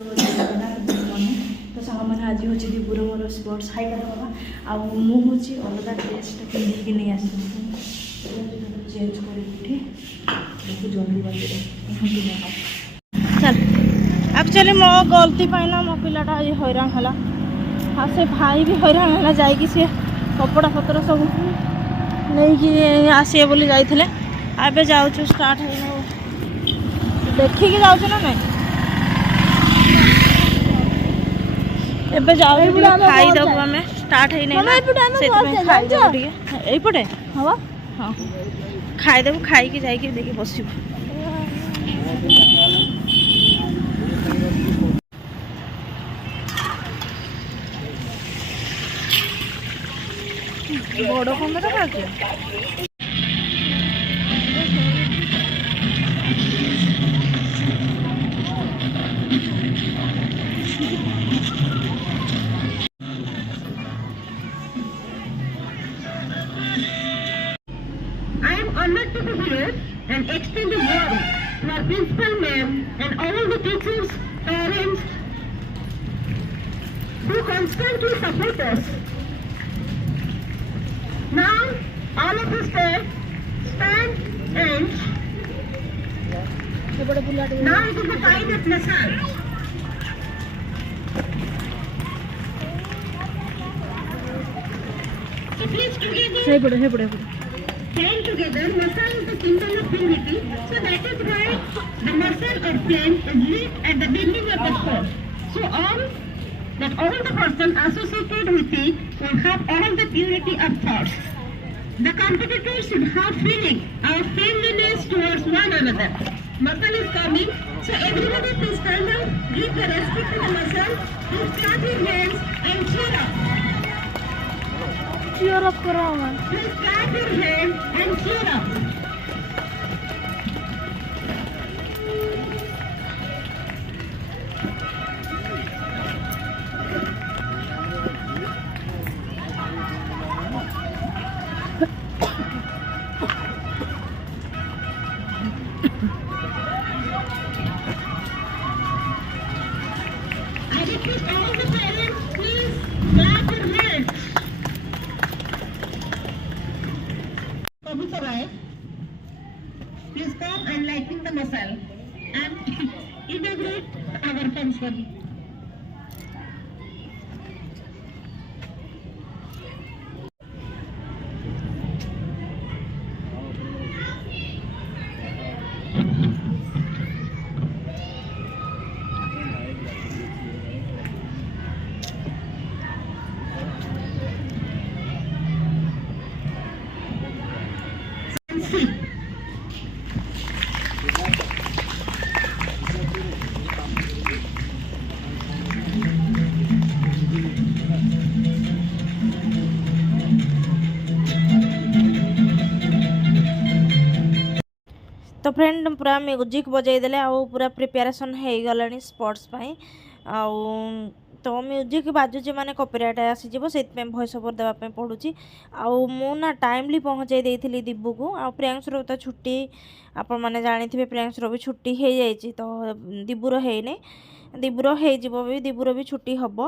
तो सांग मैंने आज हूँ दीपुर मोर स्पोर्ट्स हाई बाबा मुझे अलग ड्रेसटा पिंधिकी नहीं आस चेंज कर जल्दी चल एक्चुअली मो गलती पाइना मो पिलाटा ये हैरान है हाँ से भाई भी हैरान है जाकि सी कपड़ा पतर सब नहीं आसे बोली जाइए आबे जाऊँ स्टार्ट है देखिकी जाऊँ ना नहीं एबे जाऊ खाई दबु आमे स्टार्ट है नहीं ना से खाई दबु ठीक एई पटे हां हां खाई दबु खाई के जाई के देखि बसिबु बड़ कमरा खाके honored to be here and extend a warm to our principal ma'am and all the teachers, parents who constantly support us. Now, all of us stand and now it is the time of lesson. So please together. Stand together, muscle is the symbol of unity, so that is why the muscle or plan is lit at the beginning of the sport. So all the person associated with it will have all the purity of thoughts. The competitors should have feeling our friendliness towards one another. Muscle is coming, so everybody please stand up, give the respect to the muscle, please clap your hands and cheer up. Cheer up करो man. Please clap your hands and cheer up. I request all the parents, please clap your hands. Please come and lighten the muscle and inaugurate our function. तो friend पूरा music बजाईदे पूरा preparation हो गला sports आउ तो music बाजुचे माने copyright आसीज से voice over देवाई पड़ूँ आउ ना टाइमली पहुँचाई देती दिबू को आ प्रियांशुर तो छुट्टी आपण मैंने जानी प्रियांशुर भी छुट्टी हो जाए तो दिबूर होने दिबूर हो भी दिबूर भी छुट्टी हम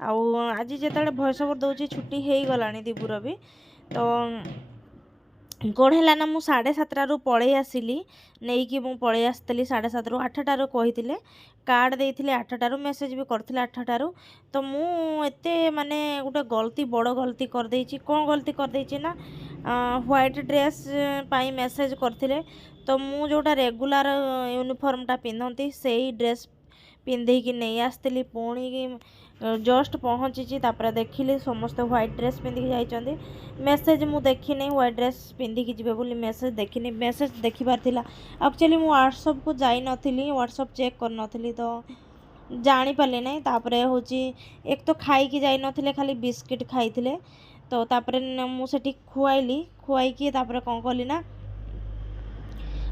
आउ आज जो वॉइस ओवर दूसरी छुट्टी हो गला दिबूर भी तो कौन है ना मुझे 7:30 पलि आसली नहीं कि मुझे पलि आसती 7:30 8टार कही कार्ड देते 8टार मेसेज भी करते 8टार तो मुझे माने गोटे गलती बड़ गलती करदे कौन गलती करदे ना व्हाइट ड्रेस पाई मेसेज करते तो मु जोटा रेगुलर यूनिफॉर्मटा पिंधती से ड्रेस पिंधिकी नहीं आसती पुणी जस्ट पहुँची देखिली समस्त व्हाइट ड्रेस पिंधिकी जाइए मेसेज मु देखनी व्हाइट ड्रेस पिंधिकी जी बोली मेसेज देखनी मेसेज देखिबार थिला एक्चुअली मु व्हाट्सअप को जाई नथिली व्हाट्सअप चेक कर नथिली तो जानी पाली नहीं तापरे होची एक तो खाई की जाई नथिले खाली बिस्किट खाइथिले तो तापरे मु सेठी खुआई की तापरे कोन कली ना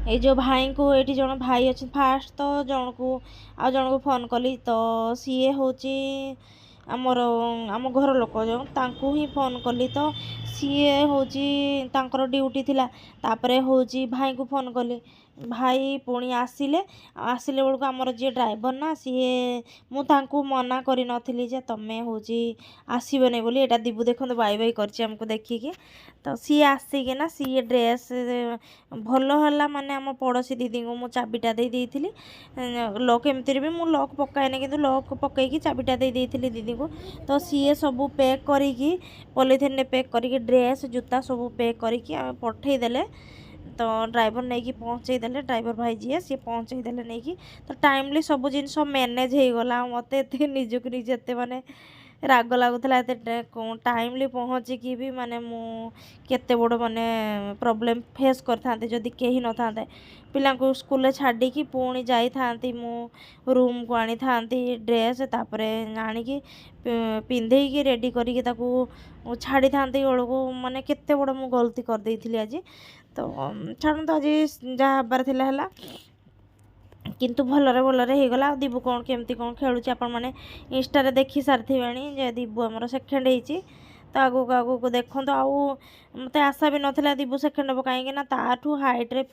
ये जो भाई को ये जन भाई अच्छे फास्ट तो जन को फोन कली तो सी हूँ आमर आम घर लोक जो तांकु ही फोन कली तो सी हूँ ड्यूटी थिला तापरे हूँ भाई को फोन कली भाई पुणी आसिले आसिले बेलू आमर जी ड्राइवर ना सी मुझे मना कर नी जे तुम्हें हूँ आसबनी बोली एटा दीबू देखो बाई बाई करमको देखिकी तो सी आसिकिना सी ड्रेस भल है माने आम पड़ोशी दीदी को मुझे चाबिटा देती लक एमती भी मुझे लक पकाएनि कि लक पकईकी चाबिटा देती दीदी को तो सी सब पैक करी पॉलिथिन पैक करी ड्रेस जूता सब पैक करके पठेदेले तो ड्राइवर नहीं कि पहुँचईदे ड्राइवर भाई जी सी पहुँचईदे नहीं कि तो टाइमली सब जिनस मैनेज हो गला मत निजुक निजे एत माने राग लगुला टाइमली पहुँचिकी भी माने केते बड़ माने प्रॉब्लम फेस करते जदि कहीं न था पिला स्कूल छाड़ी पुणी जाई था मु रूम को आनी था ड्रेस तापर आनिकी पिंधेकी रेडी करके छाड़ी था बेलू माने केते बड़ मु गलती कर देइथिली आज तो छाड़ तो आज जहाँ हबार है किंतु भलरे भलरे हो गला दीबू कौन केमती कौन खेलुच आपण मैंने इंस्टा देखी सारी जे दीबू आमर सेकेंड होती तो आगू आगू देखो आउ मत आशा भी नाला दीबू सेकेंड हम कहीं ताठू हाइट्रे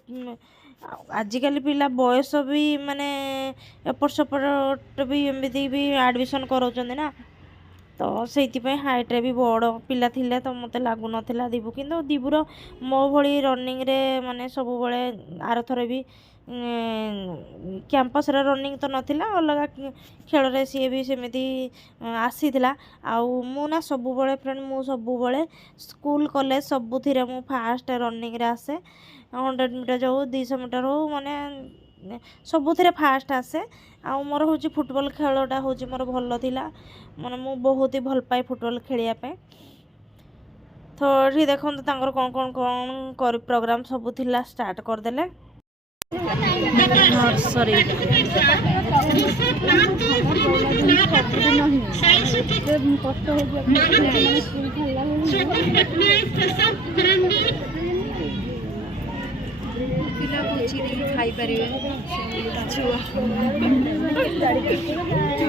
आजिकल पिला बयस भी माने एपट सेपट भी एमती भी एडमिशन कराउछन्ति ना तो से हाइट्रे भी बड़ पिला थिले तो मत लगुन दीबू किंतु दीबूर मो भली रनिंग रे माने सब बड़े आर थर भी कैंपस रे रनिंग तो नथिला अलग खेल रे सी भी सेमती आसीथिला आउ मु ना सब बड़े फ्रेंड मु सब बड़े स्कूल कॉलेज सबुथिरे मु फास्ट रनिंग रे आसे 100 मीटर जाऊ 200 मीटर हो माने सबुथिरे फास्ट आसे आउ मोर हूँ फुटबॉल खेलटा हूँ मोर भल थिला माने मु बहुत ही भल पाए फुटबॉल खेलिया पे तो ये देखो तांकर कौन कौन कौन कर प्रोग्राम सब थिला स्टार्ट करदेले सॉरी खाई पारे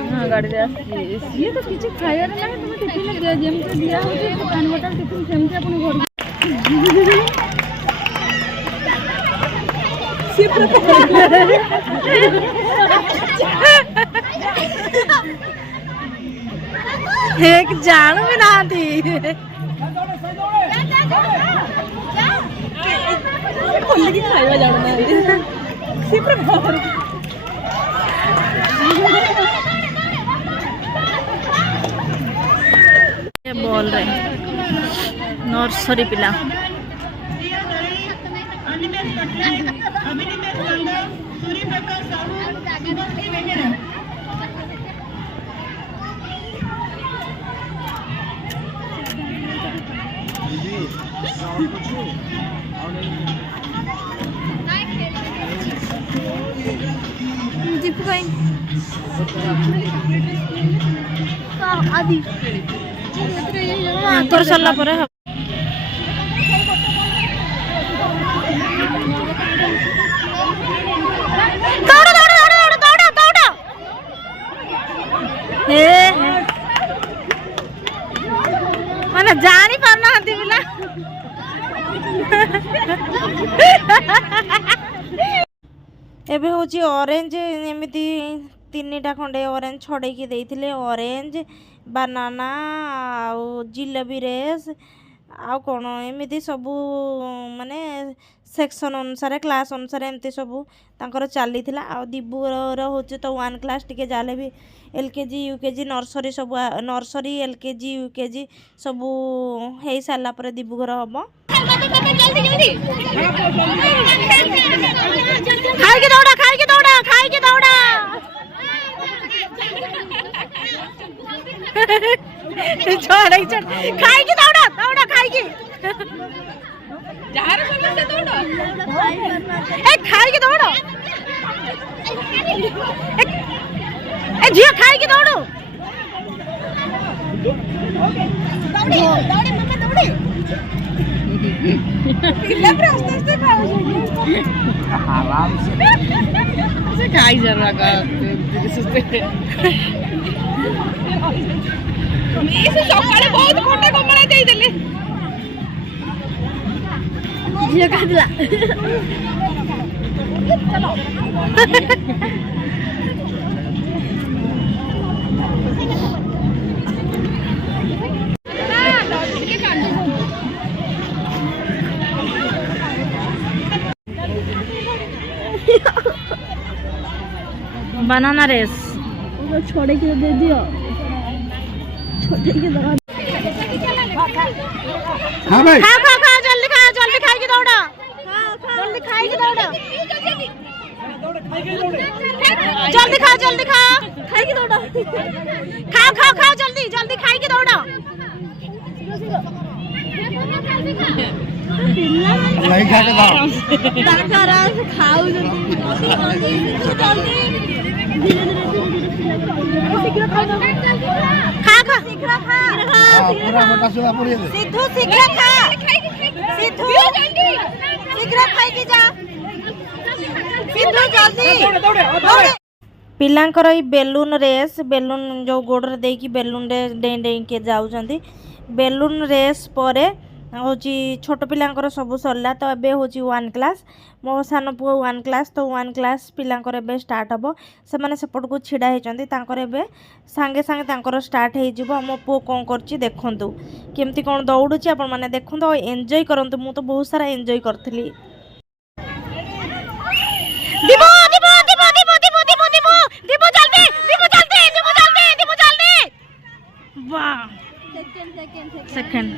हाँ गाड़ी सी तो किसी खाइबार ना तुम टिफिन जमी दिया पानी बोतल टिफिन सेमती अपन एक जान भी ना थी खाइबा जाना बोल रहे नर्सरी पिला दीपू भाई आदि कर सरला पर दौड़ दौड़ दौड़ दौड़ दौड़ हे माने जानी पारना हंती पिला एबे होची ऑरेंज एमिति 3टा खंडे ऑरेंज छड़ेकी देइथिले ऑरेंज बनाना आउ जिलेबी रेस आउ कौन एमती सबू माने सेक्शन अनुसार क्लास अनुसार एमती सबू तांकर चली आ दीबूर हूँ तो 1 क्लास टिके जाले भी LKG UKG नर्सरी सब नर्सरी LKG UKG सबू हो सारा पर दीबू घर हम खाई दौड़ा खाई दौड़ा खाई दौड़ा छोड़ खाई दौड़ा दौड़ा खाई जहार बोलले से दौड़ ए खाई के दौड़ ए झिया खाई के दौड़ दौड़े दौड़े मम्मा दौड़े पिल्ला पर आस्ते आस्ते खाओ आराम से खाई जरा का से सकाळे बहुत खोटा कमरा देई देले झिया खादिला बनाना रेस छोड़े के दे दियो, छोटे के दौड़ा। हाँ भाई खाओ खाओ खाओ जल्दी खाओ, जल्दी खाई के दौड़ो, जल्दी खाई के दौड़ो, जल्दी खाओ, जल्दी खाओ, खाई के दौड़ो, खाओ खाओ खाओ जल्दी जल्दी खाई के दौड़ो। नहीं खा के दाओ खाओ जल्दी खा खा पूरा मोटा सुला पड़ी है सिद्धू शीघ्र खा, सिद्धू शीघ्र खाई के जा, सिद्धू जल्दी दौड़। पिलांकर ई बेलून रेस, बेलून जो गोड़ दे की बेलून रे डें डें के जाउछंती। बेलून रेस परे होची छोट पिलांकर सब सरला तो एबे होची 1 क्लास, मो सान पुओ 1 क्लास, तो 1 क्लास पिलांकर एबे स्टार्ट हबो। से माने सेपट को छिड़ा हेचंती, तांकर एबे सांगे सांगे तांकर स्टार्ट हे जिवो। मो पुओ कोन करची देखंतु, केमती कोन दौड़ुची आपण माने देखंतु, एन्जॉय करंतु। मु तो बहुत सारा एन्जॉय करथली। दिबो दिबो दिबो दिबो दिबो दिबो दिबो दिबो जल्दी, दिबो जल्दी, दिबो जल्दी, दिबो जल्दी। वाह second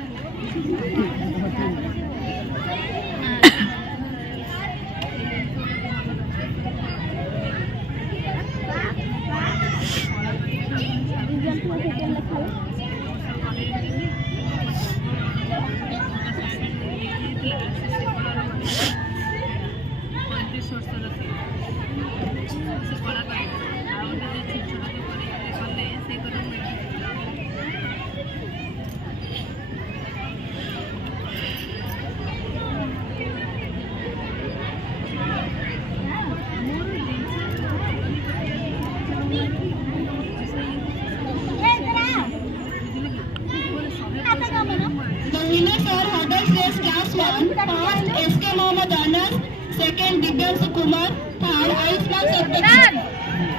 Second, Divyansh Kumar. Third, Ayushman Sarpati.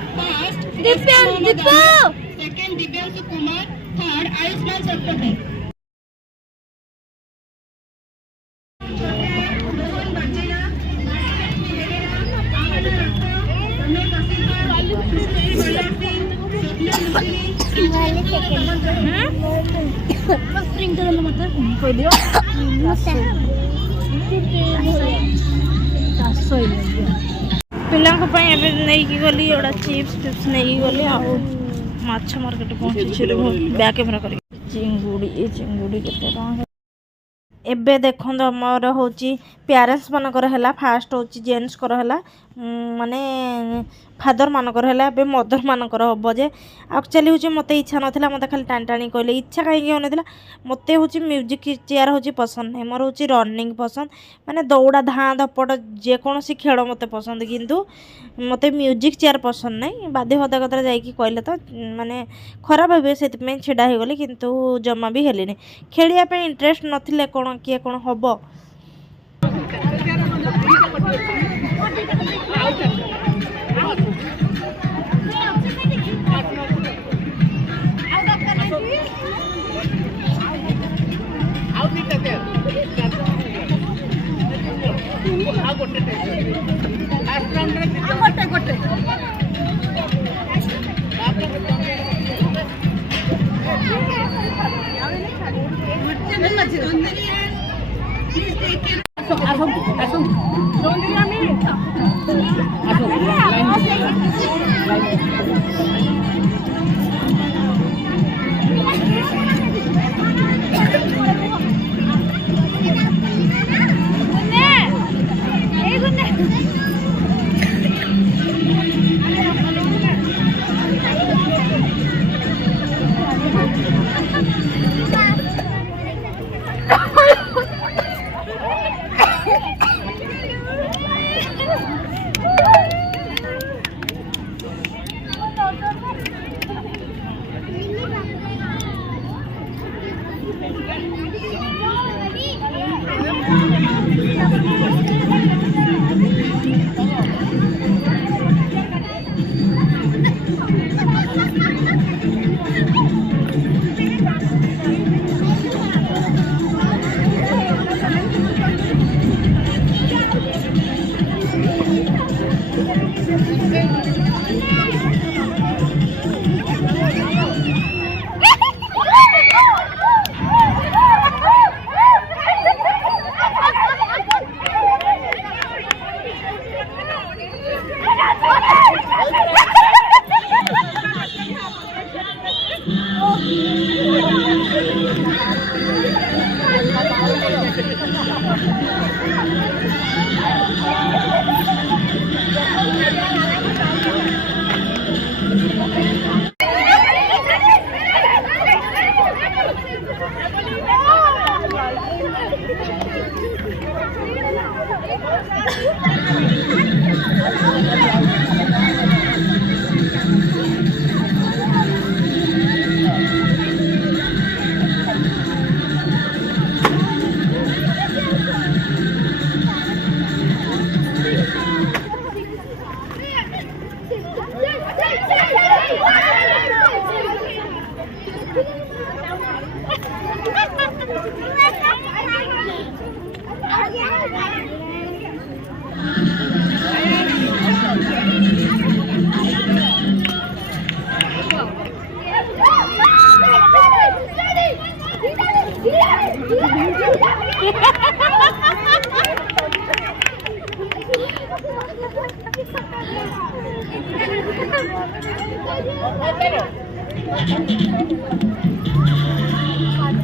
First, Second, Divyansh Kumar. Third, Ayushman Sarpati. पिलांक पई एबे नहीं की गली एडा चिप्स टिप्स नहीं गली आ माछ मार्केट पहुंची बैक कैमरा कर चिंगुड़ी केते टका एबे देखंद हमर होची पेरेंट्स मानकर हला फास्ट होची जेंट्स कर हला माने फादर मानकर हला एबे मदर मानकर हबो जे एक्चुअली होची मते इच्छा नथिला मते खाली टाण टाणी कहले इच्छा काहे के होनथिला मते होची म्यूजिक चेयर होची पसंद नहीं मोर होची रनिंग पसंद माने दौड़ा धाँ धपट जे कोनोसी खेल मते पसंद किंतु मते म्यूजिक चेयर पसंद नहीं बाध्य होता कतरा जाई की कहले तो माने खराब हेबे सेति में छिडा हे गले किंतु जम्मा भी हेलिनी खेलिया पे इंटरेस्ट नथिले कोन किए कोन हबो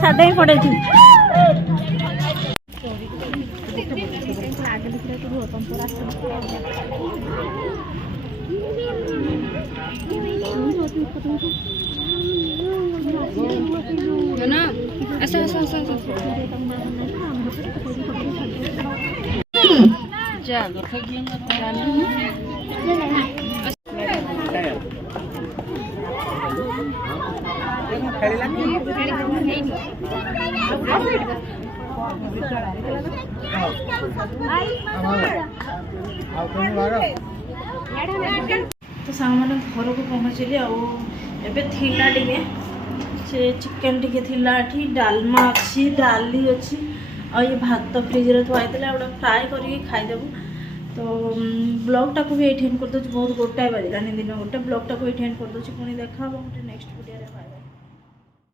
साढ़े ही पड़े थी ना ऐसा ऐसा ऐसा तो सांग मैंने घर को पहुँचली आबे थिला टिके से चिकेन टिके थिला एठी डालमा अच्छी डाली अच्छी और ये भात फ्रिज रे थुआई देला गोटे फ्राए करके खाइदेबू। तो ब्लॉगटा को भी एंड कर दो बहुत गोटाए बजलानी दिन गोटे ब्लॉगटा को एंड कर दो पुणी देखा गोटे नेक्स्ट वीडियो।